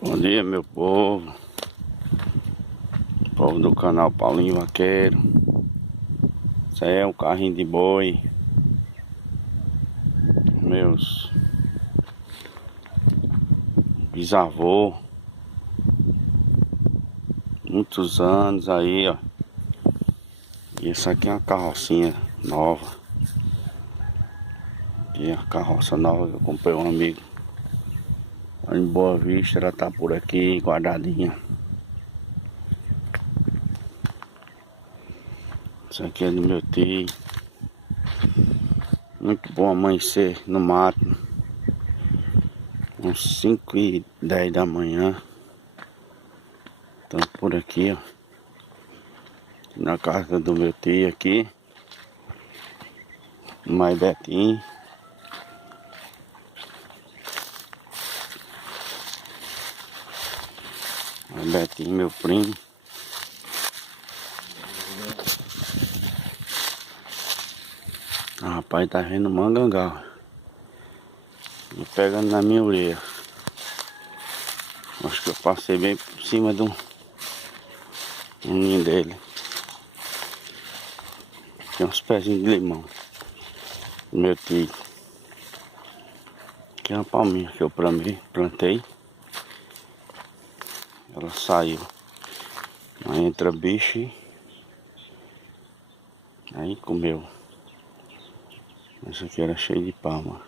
Bom dia, meu povo. Povo do canal Paulinho Vaqueiro. Isso aí é um carrinho de boi. Meus bisavô. Muitos anos aí, ó. E essa aqui é uma carrocinha nova. E a carroça nova que eu comprei um amigo. Em Boa Vista, ela tá por aqui guardadinha. Isso aqui é do meu tio. Muito bom amanhecer no mato. Uns 5h10 da manhã. Estamos por aqui, ó. Na casa do meu tio aqui. Mais Betinho. Mais Betinho, meu primo. Ah, rapaz, tá vendo mangangal. Me pegando na minha orelha. Acho que eu passei bem por cima do ninho dele. Tem uns pezinhos de limão. Meu tio. Aqui é uma palminha que eu plantei. Ela saiu. Aí entra bicho e aí comeu. Essa aqui era cheia de palma.